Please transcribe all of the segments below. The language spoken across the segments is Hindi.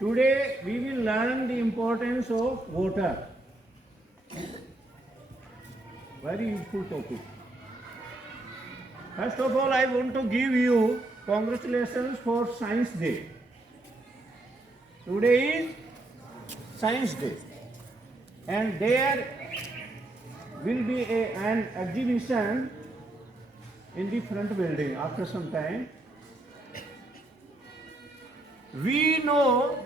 Today we will learn the importance of water. Very useful topic. First of all, I want to give you congratulations for Science Day. Today is Science Day, and there will be an exhibition in the front building after some time. We know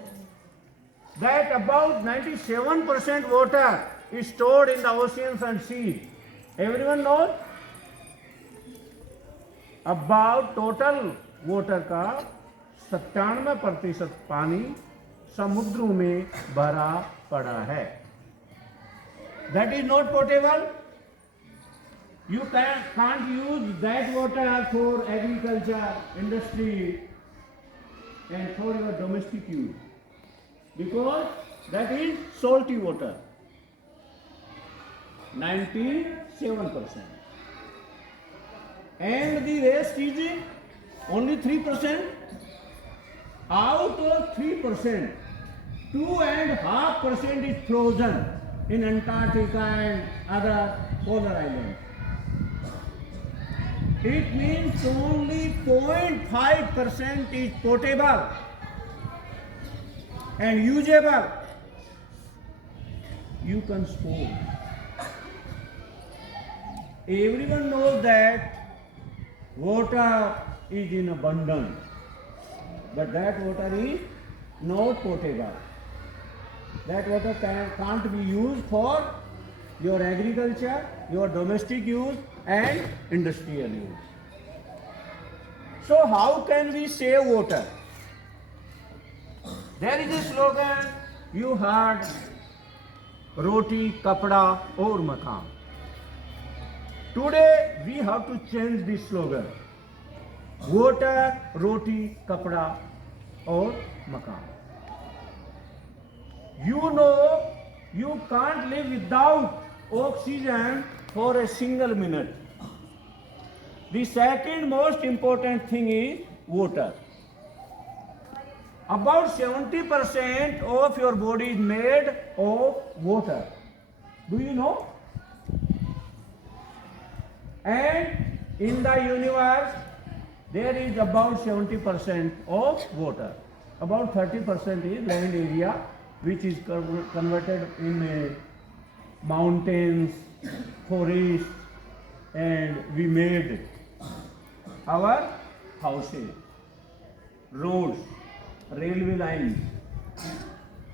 that about 97% water is stored in the oceans and seas. Everyone knows? About total water का 97% पानी समुद्रों में भरा पड़ा है. That is not potable. You can't use that water for agriculture, industry, and for your domestic use, because that is salty water. 97%. And the rest is only 3%. Out of 3%, 2.5% is frozen in Antarctica and other polar islands. It means only 0.5% is potable and usable. You can store. Everyone knows that water is in abundance, but that water is not potable. That water can't be used for your agriculture, your domestic use and industrial use. So how can we save water? There is a slogan you heard, roti, kapda aur makan. Today we have to change this slogan. Water, roti, kapda aur makan. You know you can't live without oxygen for a single minute. The second most important thing is water. About 70% of your body is made of water. Do you know? And in the universe, there is about 70% of water. About 30% is land area, which is converted in mountains, forests, and we made our houses, roads, railway lines,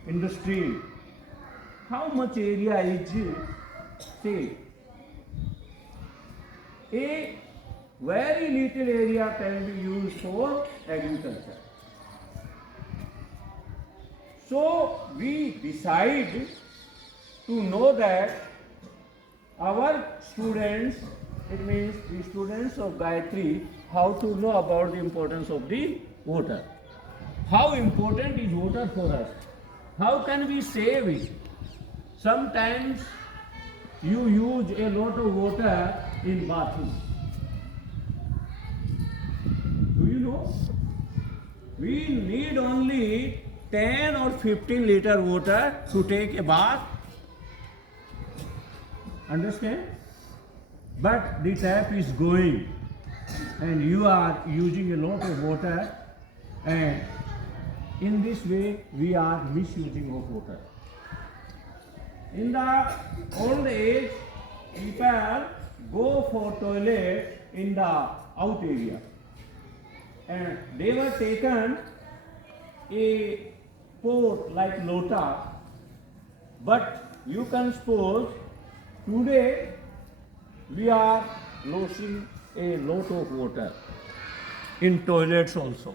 industry. How much area is, say, a very little area can be used for agriculture. So we decide to know that our students, it means the students of Gayatri, how to know about the importance of the water. How important is water for us? How can we save it? Sometimes you use a lot of water in bathroom. Do you know? We need only 10 or 15 liter water to take a bath. Understand? But the tap is going and you are using a lot of water, and in this way we are misusing of water. In the old age, people go for toilet in the out area, and they were taken a pot like lota, but you can suppose today we are losing a lot of water in toilets also.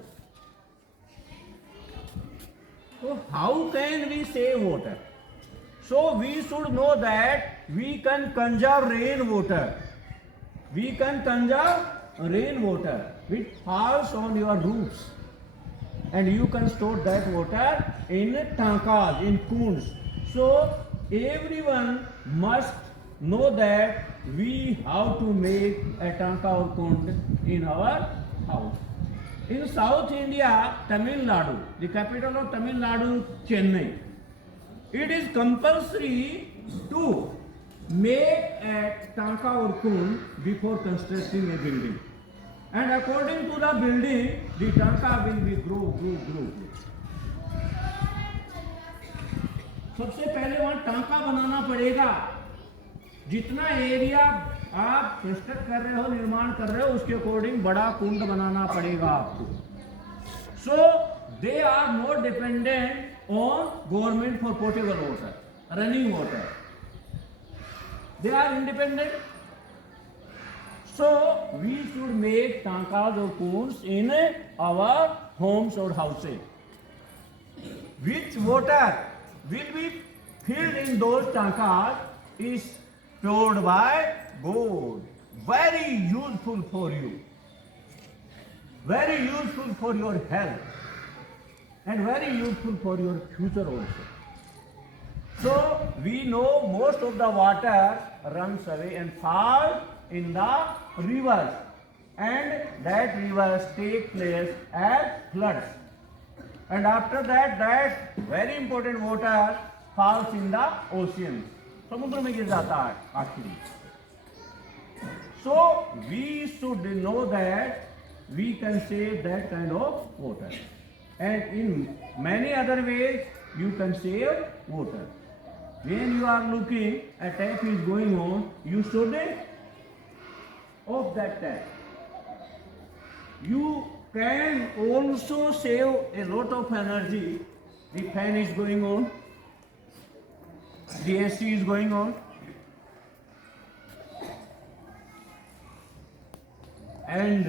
So how can we save water? So we should know that we can conserve rainwater. We can conserve rainwater which falls on your roofs, and you can store that water in tankas, in kunds. So everyone must know that we have to make a tanka or kund in our house. In South India, Tamil Nadu, the capital of Tamil Nadu, Chennai, it is compulsory to make a tanka or kund before constructing a building. And according to the building, the tanka will be grow. सबसे पहले वहां टांका बनाना पड़ेगा। जितना एरिया आप कंस्ट्रक्ट कर रहे हो, निर्माण कर रहे हो, उसके अकॉर्डिंग बड़ा कुंड बनाना पड़ेगा आपको। So they are not dependent on government for portable water, running water, they are independent. So we should make tankas or kunds in our homes or houses. Which water will be filled in those tankas is stored by God. Very useful for you, very useful for your health, and very useful for your future also. So we know most of the water runs away and falls in the rivers, and that rivers take place as floods. And after that, that very important water falls in the ocean. समुद्र में गिर जाता है आखिरी. So we should know that we can save that kind of water. And in many other ways, you can save water. When you are looking, a tap is going on, you should off that tap. You can also save a lot of energy. The fan is going on, the AC is going on, and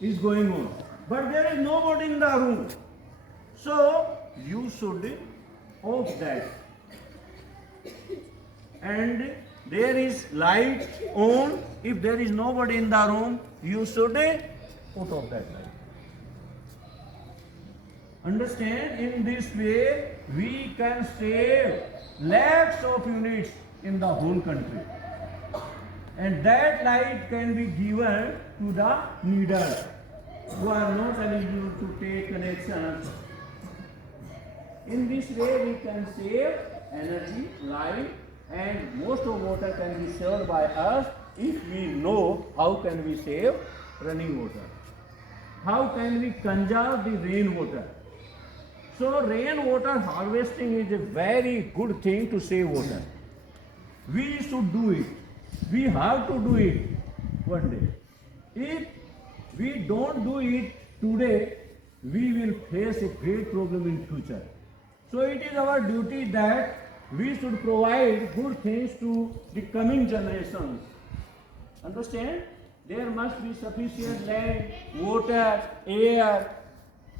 is going on, but there is nobody in the room, so you should off that. And there is light on. If there is nobody in the room, you should put off that light. Understand? In this way, we can save lakhs of units in the whole country. And that light can be given to the needers who are not eligible to take connections. In this way, we can save energy, light, and most of water can be saved by us if we know how can we save running water. How can we conserve the rainwater? So rainwater harvesting is a very good thing to save water. We should do it. We have to do it one day. If we don't do it today, we will face a great problem in future. So it is our duty that we should provide good things to the coming generations. Understand? There must be sufficient land, water, air,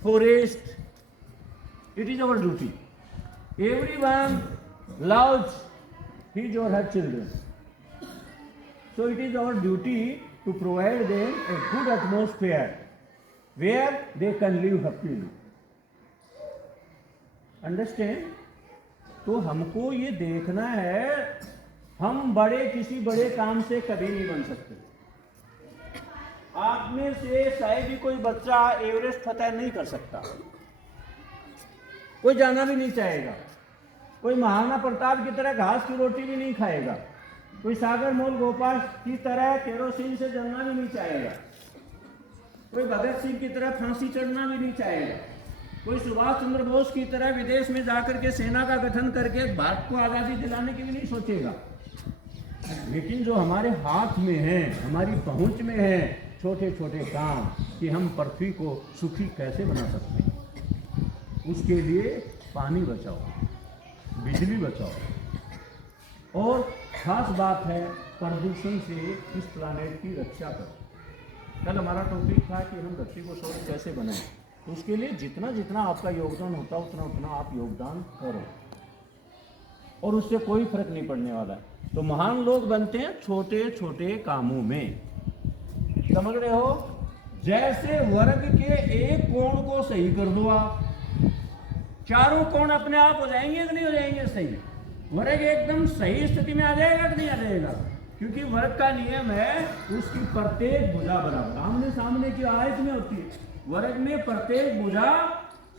forest. It is our duty. Everyone loves his or her children. So it is our duty to provide them a good atmosphere where they can live happily. Understand? तो हमको ये देखना है, हम बड़े किसी बड़े काम से कभी नहीं बन सकते। आप में से शायद ही कोई बच्चा एवरेस्ट फतह नहीं कर सकता, कोई जाना भी नहीं चाहेगा, कोई महाराणा प्रताप की तरह घास की रोटी भी नहीं खाएगा, कोई सागर मोल गोपाल की तरह केरोसिन से जलना भी नहीं चाहेगा, कोई भगत सिंह की तरह फांसी चढ़ना भी नहीं चाहेगा, कोई सुभाष चंद्र बोस की तरह विदेश में जाकर के सेना का गठन करके भारत को आज़ादी दिलाने की भी नहीं सोचेगा। लेकिन जो हमारे हाथ में है, हमारी पहुंच में है, छोटे छोटे काम कि हम पृथ्वी को सुखी कैसे बना सकते हैं, उसके लिए पानी बचाओ, बिजली बचाओ, और खास बात है प्रदूषण से इस प्लानेट की रक्षा करो। कल हमारा टॉपिक था कि हम धरती को स्वच्छ कैसे बनाएं, तो उसके लिए जितना जितना आपका योगदान होता है उतना उतना आप योगदान करो, और उससे कोई फर्क नहीं पड़ने वाला है। तो महान लोग बनते हैं छोटे छोटे कामों में, समझ रहे हो? जैसे वर्ग के एक कोण को सही कर दो आप, चारों कोण अपने आप हो जाएंगे कि नहीं हो जाएंगे सही? वर्ग एकदम सही स्थिति में आ जाएगा कि नहीं आ जाएगा? क्योंकि वर्ग का नियम है उसकी प्रत्येक भुजा बराबर, आमने सामने की आयत में होती है, वर्ग में प्रत्येक भुजा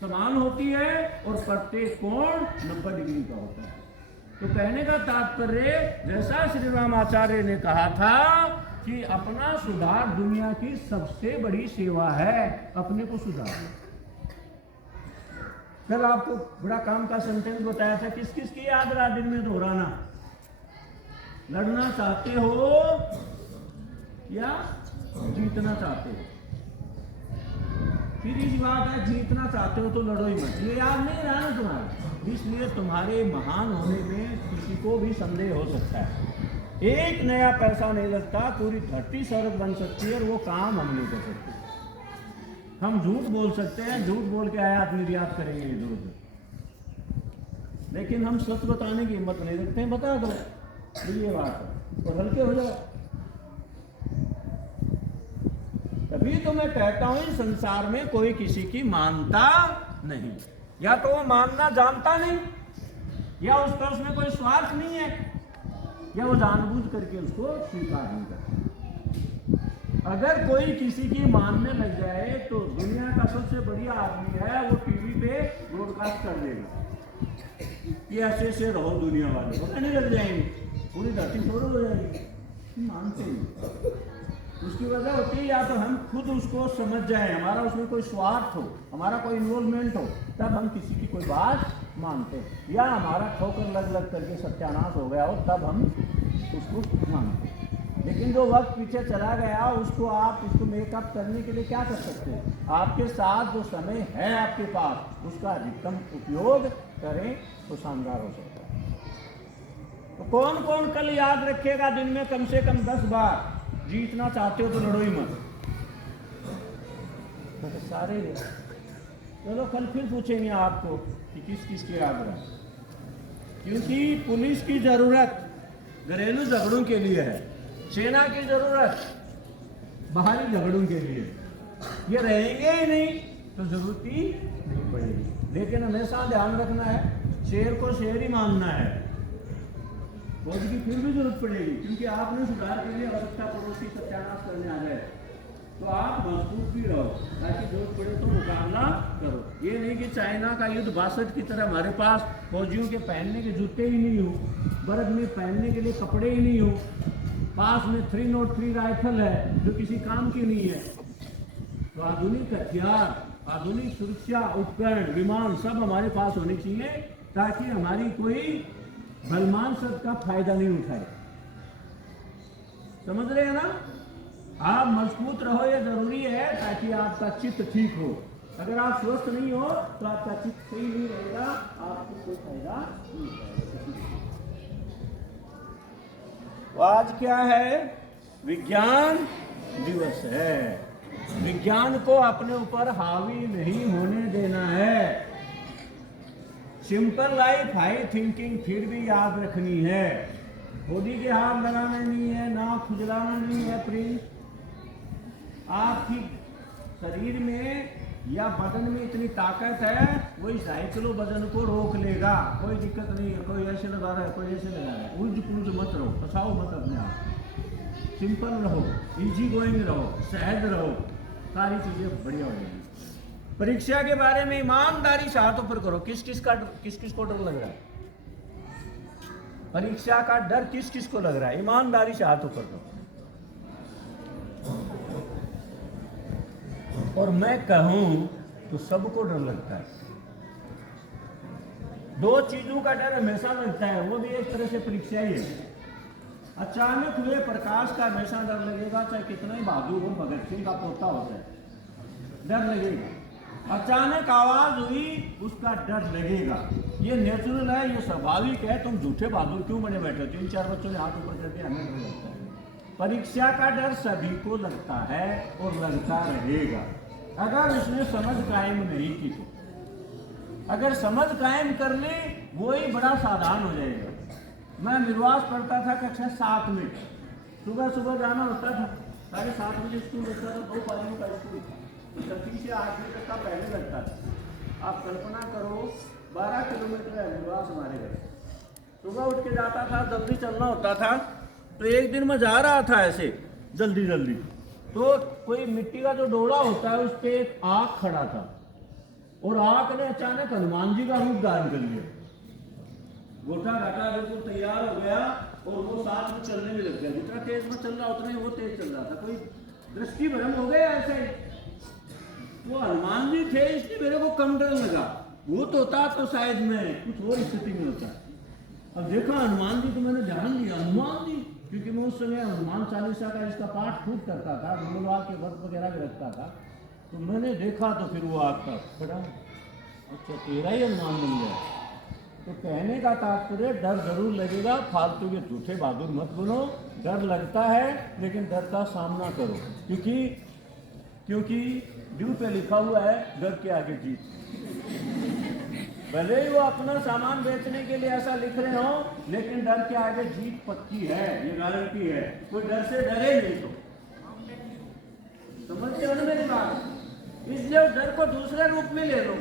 समान होती है और प्रत्येक कोण 90 डिग्री का होता है। तो कहने का तात्पर्य जैसा श्री रामाचार्य ने कहा था कि अपना सुधार दुनिया की सबसे बड़ी सेवा है, अपने को सुधारना। कल आपको बड़ा काम का सेंटेंस बताया था, किस किस की याद रहा दिन में दोहराना? लड़ना चाहते हो या जीतना चाहते हो? फिर इस बात है, जीतना चाहते हो तो लड़ो ही मत, ये याद नहीं रहा ना तुम्हारा, इसलिए तुम्हारे महान होने में किसी को भी संदेह हो सकता है। एक नया पैसा नहीं लगता, पूरी धरती स्वर्ग बन सकती है और वो काम हम नहीं कर सकते। हम झूठ बोल सकते हैं, झूठ बोल के आयात निर्यात करेंगे इधर उधर, लेकिन हम सच बताने की हिम्मत नहीं रखते हैं। बता दो ये बात है और हल्के हो जाओ। तभी तो मैं कहता हूं संसार में कोई किसी की मानता नहीं, या तो वो मानना जानता नहीं, या उसका उसमें कोई स्वार्थ नहीं है, या वो जानबूझ करके उसको स्वीकार नहीं करता। अगर कोई किसी की मानने लग जाए तो दुनिया का सबसे बढ़िया आदमी है, वो टीवी पे ब्रॉडकास्ट कर देगा कि ऐसे ऐसे रहो दुनिया वाले, पता नहीं लग जाएंगे, पूरी धरती छोड़ो हो जाएगी। मानते नहीं, उसकी वजह होती है या तो हम खुद उसको समझ जाए, हमारा उसमें कोई स्वार्थ हो, हमारा कोई इन्वॉल्वमेंट हो, तब हम किसी की कोई बात मानते हैं, या हमारा ठोकर लग लग करके सत्यानाश हो गया हो तब हम उसको मानते। लेकिन जो वक्त पीछे चला गया उसको आप उसको मेकअप करने के लिए क्या कर सकते हैं? आपके साथ जो समय है आपके पास उसका अधिकतम उपयोग करें तो शानदार हो सकता है। तो कौन कौन कल याद रखेगा दिन में कम से कम 10 बार, जीतना चाहते हो तो लड़ो ही मत? तो सारे चलो कल फिर पूछेंगे आपको कि किस किस के याद रहा, क्योंकि पुलिस की जरूरत घरेलू झगड़ों के लिए है, सेना की जरूरत बाहरी झगड़ों के लिए, ये रहेंगे ही नहीं तो जरूरत ही नहीं पड़ेगी। लेकिन हमेशा ध्यान रखना है, शेर को शेर ही मानना है, फौज की फिर भी जरूरत पड़ेगी, क्योंकि आपने सुधार के लिए अवस्था पड़ोसी सत्यानाश करने आ जाए तो आप मजबूत भी रहो, ताकि जरूरत पड़े तो मुकाबला करो। ये नहीं कि चाइना का युद्ध 62 की तरह हमारे पास फौजियों के पहनने के जूते ही नहीं हो, बर्फ में पहनने के लिए कपड़े ही नहीं हो, पास में 303 राइफल है जो किसी काम की नहीं है। तो आधुनिक हथियार, आधुनिक सुरक्षा उपकरण, विमान सब हमारे पास होने चाहिए, ताकि हमारी कोई बलवान सब का फायदा नहीं उठाए। समझ रहे हैं ना? आप मजबूत रहो, ये जरूरी है, ताकि आपका चित्त ठीक हो। अगर आप स्वस्थ नहीं हो तो आपका चित्त सही नहीं रहेगा, आपको कोई फायदा नहीं होगा। तो आज क्या है? विज्ञान दिवस है। विज्ञान को अपने ऊपर हावी नहीं होने देना है। सिंपल लाइफ, हाई थिंकिंग फिर भी याद रखनी है। बॉडी के हाथ लगाना नहीं है, नाक खुजलाना नहीं है। प्लीज आपकी शरीर में या बदन में इतनी ताकत है, वही 2.5 किलो वजन को रोक लेगा, कोई दिक्कत नहीं है। कोई ऐसे लगा रहा है, कोई ऐसे लगा रहा है, उलझ पुलझ मत रहो, फंसाओ मत अपने आप। सिंपल रहो, इजी गोइंग रहो, सहज रहो, सारी चीजें बढ़िया हो जाएंगी। परीक्षा के बारे में ईमानदारी से हाथों पर करो। किस किस को डर लग रहा है? परीक्षा का डर किस किस को लग रहा है? ईमानदारी से हाथों पर करो। और मैं कहूं तो सबको डर लगता है। 2 चीजों का डर हमेशा लगता है, वो भी एक तरह से परीक्षा ही है। अचानक हुए प्रकाश का हमेशा डर लगेगा, चाहे कितना ही बहादुर हो, भगत सिंह का पोता होता है, डर लगेगा। अचानक आवाज हुई, उसका डर लगेगा। ये नेचुरल है, ये स्वाभाविक है। तुम झूठे बहादुर क्यों बने बैठे? 3-4 बच्चों ने हाथ ऊपर करके हमें डर लगता है। परीक्षा का डर सभी को लगता है और लगता रहेगा, अगर उसने समझ कायम नहीं की तो। अगर समझ कायम कर ली, वो ही बड़ा सावधान हो जाएगा। मैं निर्वास पढ़ता था कक्षा 7 में, सुबह सुबह जाना होता था, 7:30 बजे स्कूल लगता था, 2 पारियों का स्कूल, 6 से 8 बजे तक का पहले लगता था। आप कल्पना करो, 12 किलोमीटर है निर्वास हमारे घर। सुबह उठ के जाता था, जल्दी चलना होता था, तो एक दिन मैं जा रहा था ऐसे जल्दी जल्दी, तो कोई मिट्टी का जो डोला होता है उस पर एक आग खड़ा था, और आग ने अचानक हनुमान जी का रूप धारण कर लिया। गोटा घाटा बिल्कुल तैयार हो गया और वो साथ में चलने में लग गया। जितना तेज में चल रहा उतना ही वो तेज चल रहा था। कोई दृष्टि भ्रम हो गया ऐसे ही। वो हनुमान जी थे इसलिए मेरे को कम डर लगा। भूत होता तो शायद मैं कुछ और स्थिति में होता। अब देखा हनुमान जी तो मैंने ध्यान दिया, हनुमान जी, क्योंकि मैं उस समय हनुमान चालीसा का इसका पाठ खूब करता था, मंगलवार के व्रत वगैरह भी रखता था। तो मैंने देखा तो फिर वो आग खड़ा, अच्छा तेरा ही हनुमान बन गया। तो कहने का तात्पर्य डर जरूर लगेगा, फालतू के झूठे बहादुर मत बनो। डर लगता है लेकिन डर का सामना करो, क्योंकि ड्यू पे लिखा हुआ है डर के आगे जीत। भले ही वो अपना सामान बेचने के लिए ऐसा लिख रहे हो, लेकिन डर के आगे जीत पक्की है, ये गारंटी है। कोई डर से डरे नहीं तो समझते हो ना मेरी बात। इसलिए डर को दूसरे रूप में ले लो।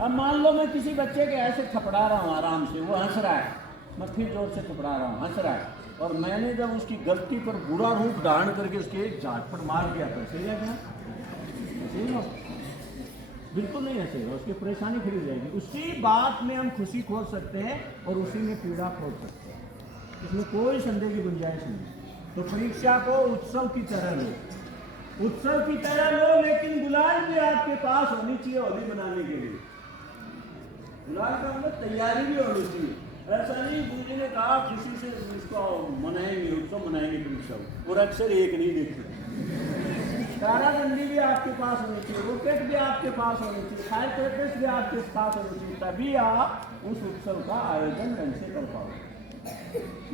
अब मान लो मैं किसी बच्चे के ऐसे थपड़ा रहा हूँ आराम से, वो हंस रहा है, मैं फिर जोर से थपड़ा रहा हूँ, हंस रहा है, और मैंने जब उसकी गलती पर बुरा रूप धारण करके उसके एक झाटपट मार दिया तो सही है क्या? सही हो? बिल्कुल नहीं ऐसे, उसकी परेशानी खड़ी जाएगी। उसी बात में हम खुशी खोज सकते हैं और उसी में पीड़ा खोज सकते हैं, इसमें कोई संदेह की गुंजाइश नहीं। तो परीक्षा को उत्सव की तरह लो, उत्सव की तरह लो, लेकिन गुलाल भी आपके पास होनी चाहिए होली मनाने के लिए। गुलाल का मतलब तैयारी भी होनी चाहिए। ऐसा नहीं गुरु ने कहा खुशी से इसको मनाएंगे, उत्सव मनाएंगे परीक्षा, और अक्सर एक नहीं देखते। ताराबंदी भी आपके पास होनी चाहिए, रॉकेट भी आपके पास होनी चाहिए, फायर क्रैकर्स भी आपके पास होनी चाहिए, तभी आप उस उत्सव का आयोजन ढंग से कर पाओगे।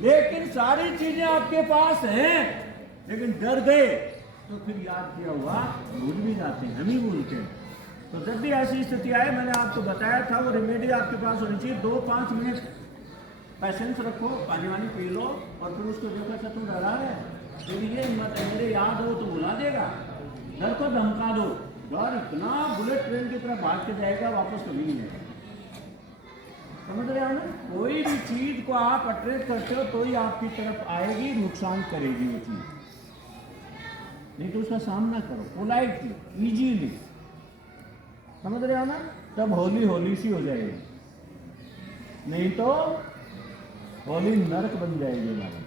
लेकिन सारी चीजें आपके पास हैं, लेकिन डर गए तो फिर याद किया हुआ भूल भी जाते हैं, हम ही भूलते हैं। तो जब भी ऐसी स्थिति आए, मैंने आपको बताया था वो रेमेडी आपके पास होनी चाहिए। 2-5 मिनट पैसेंस रखो, पानी वानी पी लो, और फिर उसको देखो अच्छा तुम डरा है, फिर ये हिम्मत है मेरे याद हो तो भुला देगा। डर को धमका दो, डर इतना बुलेट ट्रेन की तरह भाग के जाएगा, वापस कभी नहीं आएगा। समझ रहे हो ना? कोई भी चीज को आप अट्रैक्ट करते हो तो ही आपकी तरफ आएगी, नुकसान करेगी वो चीज। नहीं तो उसका सामना करो पोलाइटली, इजीली। समझ रहे हो ना? तब होली होली सी हो जाएगी, नहीं तो होली नरक बन जाएगी हमारी।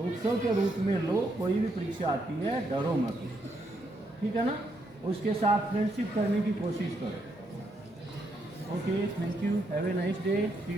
उत्सव के रूप में लो, कोई भी परीक्षा आती है डरो मत, ठीक है ना? उसके साथ फ्रेंडशिप करने की कोशिश करो। Okay, thank you, have a nice day, see you.